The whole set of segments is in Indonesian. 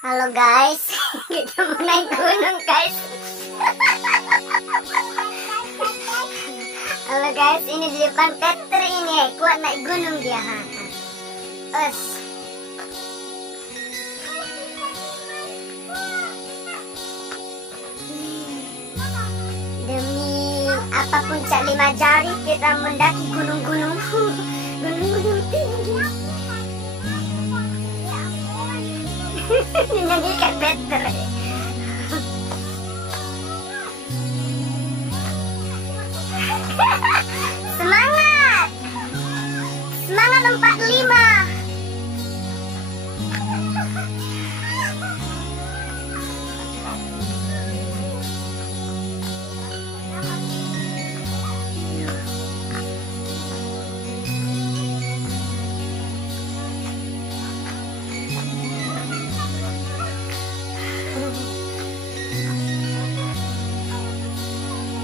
Halo guys, kita mau naik gunung guys. Halo guys, ini di depan Peter ini, kuat naik gunung dia. Demi apa puncak 5 jari kita mendaki gunung-gunung, gunung-gunung tinggi. Menyanyikan Peter. Semangat, semangat 45.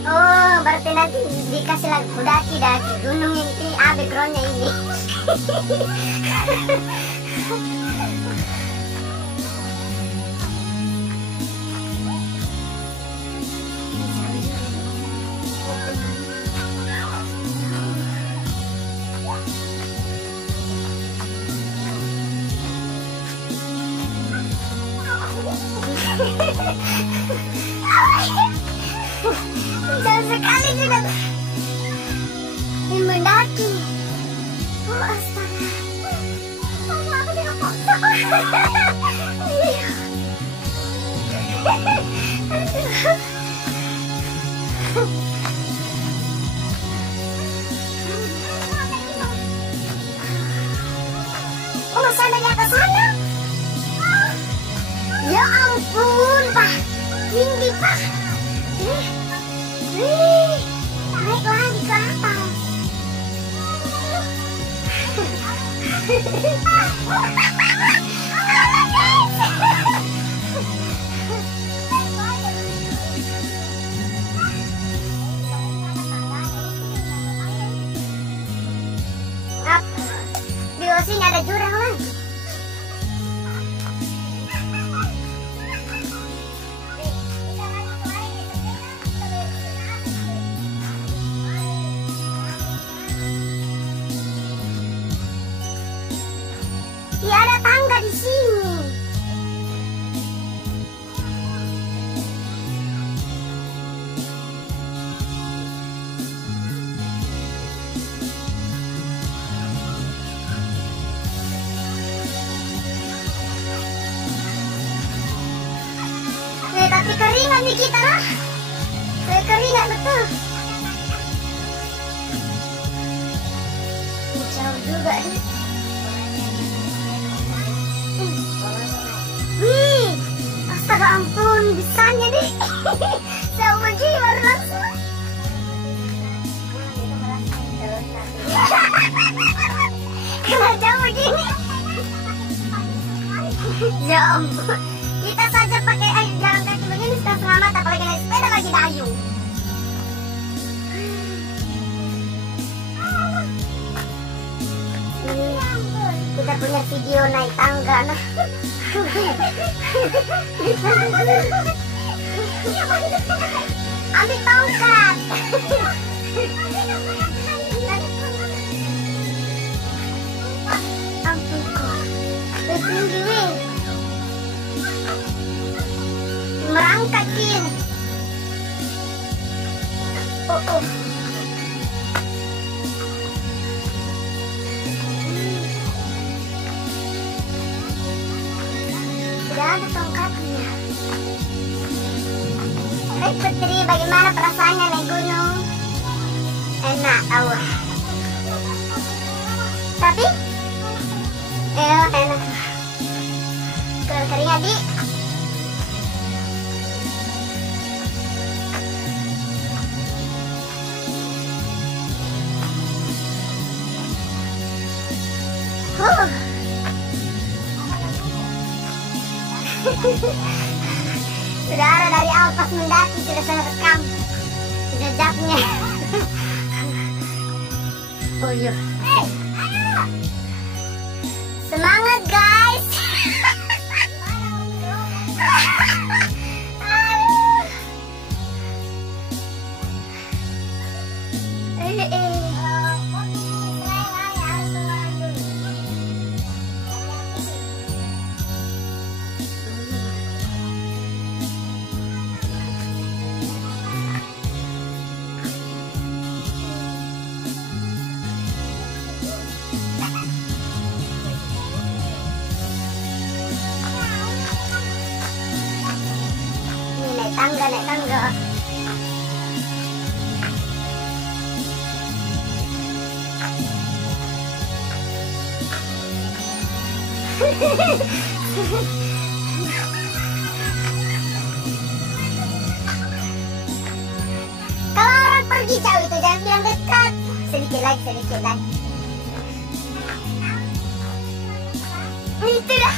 Oh, berarti nanti dikasih lagu daki gunung ini, backgroundnya ini. Jauh sekali kita mendaki. Oh astaga. Aku tidak foto. Oh masih ada di atas sana. Ya ampun Pak, tinggi Pak. Naik lagi ke atas. Di sini ada jurang lagi. Ya ada tangga di sini. Tapi keringat nih kita lah. Keringat betul. Jauh juga nih. Wih, astaga ampun, bisanya deh. Sama jiwa baru langsung. Kena jauh begini. Ya ampun, kita saja pakai jalan kaki begini sudah setengah mata, apalagi naik sepeda lagi dayung. Kita punya video naik tangga nah. Ambil tongkat. Ampun kok, tinggi weh. Merangkak kini. Oh. Tidak ada tongkatnya. Putri, bagaimana perasaannya naik gunung? Enak tahu. Tapi enak. Keringat di. Saudara dari Alpas mendaki sudah saya rekam jejaknya. Oh iya. Semangat guys. tangga, naik tangga. Kalau orang pergi jauh itu jangan bilang dekat. Sedikit lagi, sedikit lagi. Itu dah.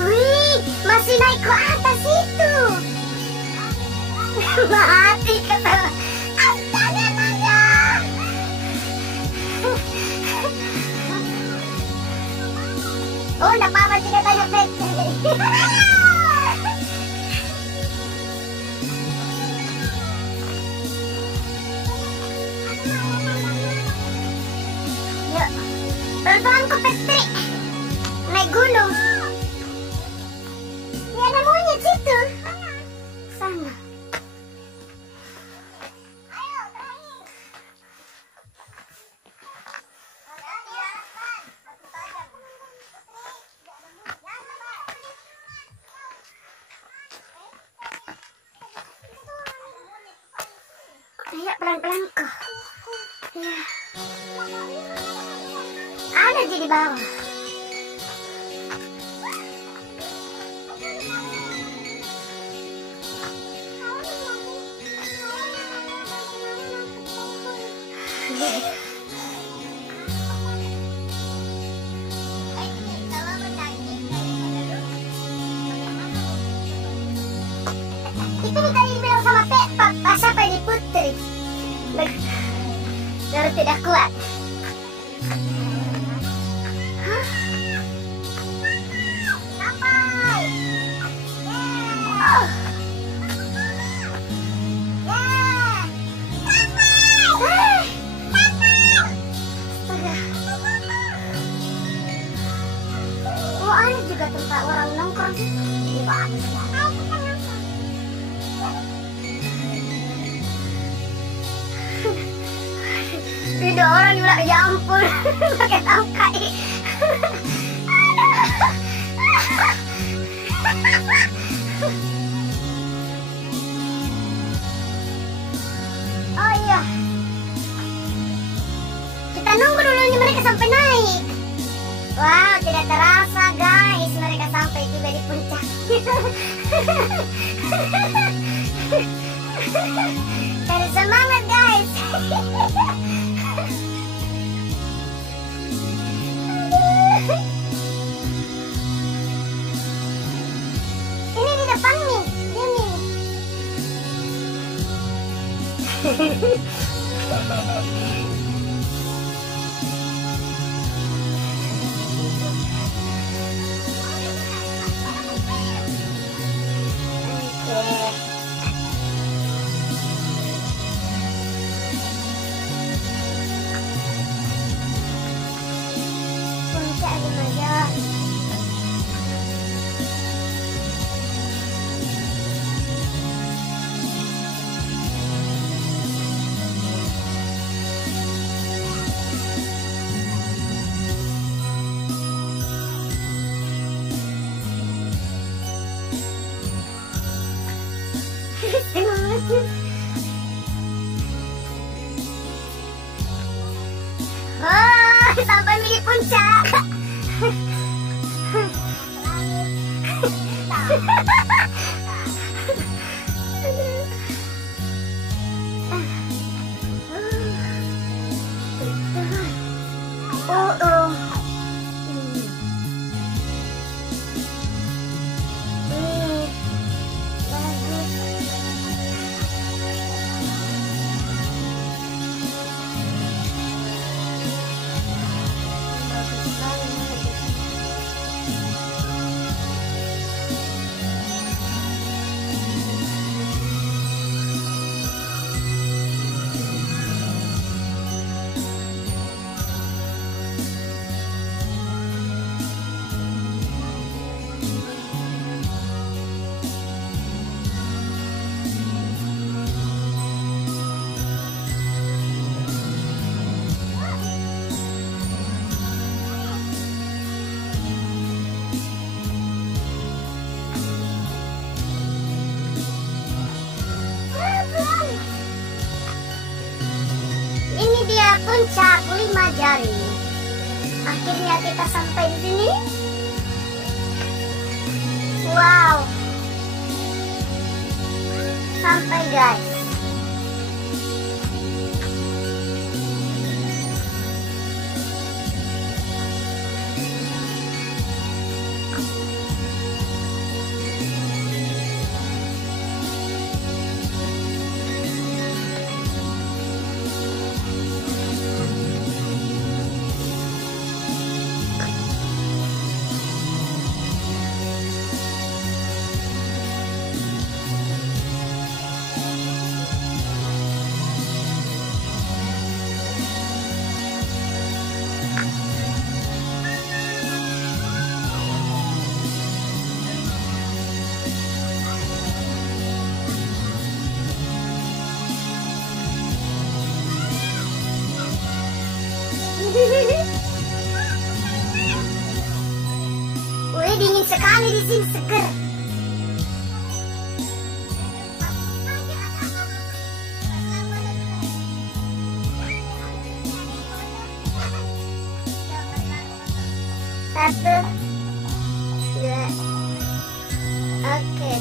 Wih, masih naik ke atas itu. Mati kata. Astaga, astaga. Oh, enggak apa-apa jika tanya pecah. Yuk, pelan-pelan ke Petri. Naik gunung. Ya, ada monyet situ. Sana. Ya, pelan-pelan kok. Ya. Ada di bawah. Itu tadi dibilang sama Peppa, pas apa ini Putri. Baru tidak kuat. Hah? Sampai. Oh. Oh, ada juga tempat orang nongkrong sih. Ini bagus ya. Video orang juga, ya ampun. Pakai tangkai. Oh iya, kita nunggu dulu nih mereka sampai naik. Wow, tidak terasa guys, mereka sampai juga di puncak. Cari semangat guys. Ini di depan nih, ini. Puncak Himalaya. Oh, sampai di puncak. Oh, oh. puncak 5 jari. Akhirnya kita sampai di sini. Wow. Sampai guys. Wih, dingin sekali di sini, seger. Satu, dua, oke.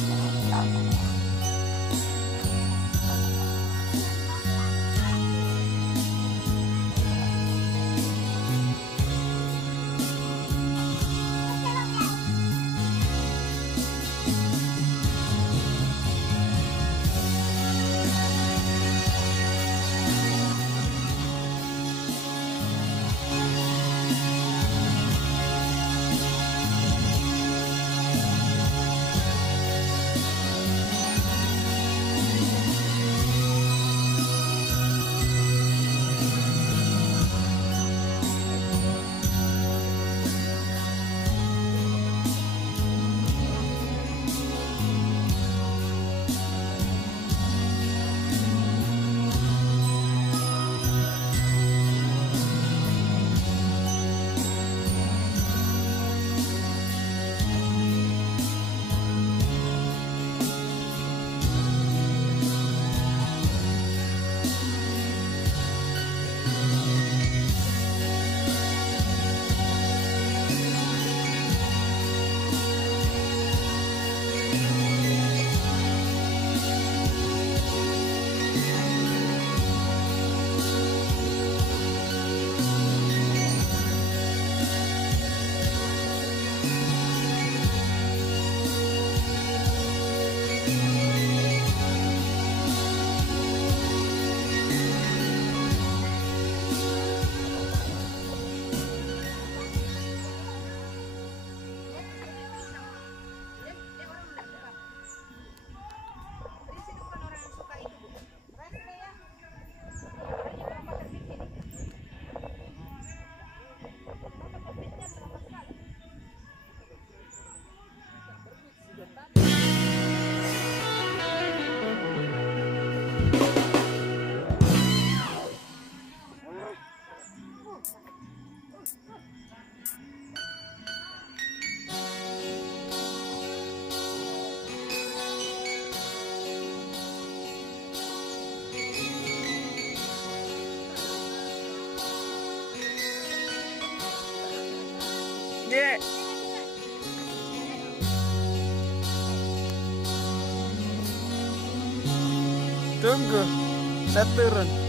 Dek. Tunggu, saya turun.